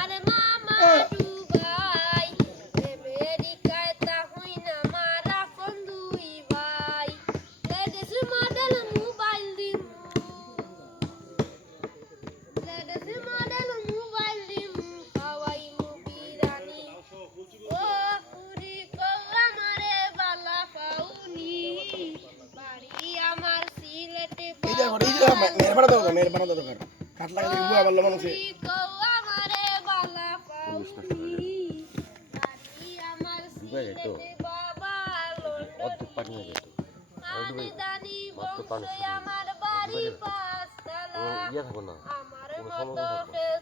আরে মামা ডুবাই আমেরিকায় তা হই না মারা ফোন দুই ভাই লেটেস্ট মডেল মোবাইল দিমু হাওয়াই মুবিরানি ও পুরি কল্লা মারে বালা পাউনি বাড়ি আমার সিলেটে এই দেখো এই যে মেয়ের বানা দাও কাট লাগা দিবো আবার মানুষে কল্লা মারে বালা পাউনি বাড়ি আমার সিলেটে বাবা লন্ডন আনি দানি বংশে আমার বাড়ি পাঁচতলা আমার মতো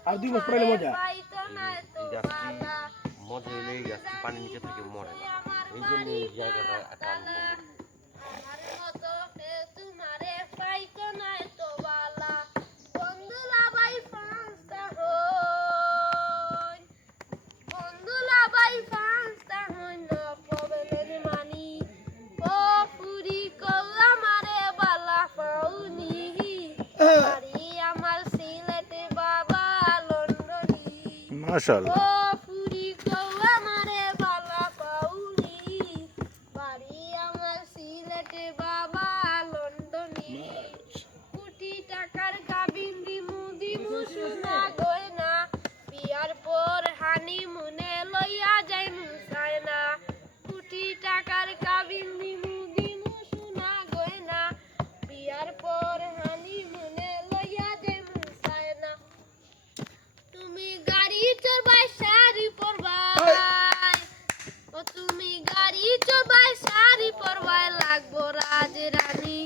আর 2 মাস পরে মজা পাইতো না তো বাবা মজা এলে গাছটি পানির নিচে থেকে মরে না এই জন্য এই জায়গাটা একটা আমার মতো তোমারে পাইতো না তো বালা বন্ধুলা বাই পাঁচটা হই বন্ধুলা বাই পাঁচটা হই না প্রবলেম মানি ও পুরি কল্লা মারে বালা পাউনি বাড়ি আমার সিলেটে বাবা লন্ডনি মাশাআল্লাহ ও পুরি কল্লা মারে বালা পাউনি বাড়ি আমার সিলেটে বাবা লন্ডনি কোটি টাকার কাবিন দিমু সোনা গয়না বিয়ার পর হানিমুনে লইয়া যাই মুসায়না কোটি টাকার কাবিন দিমু সোনা গয়না বিয়ার পর হানিমুনে লইয়া যাই মুসায়না তুমি গাড়ি চড়বাই শাড়ি পরবাই ও তুমি গাড়ি চড়বাই শাড়ি পরবাই লাগবো রাজরানী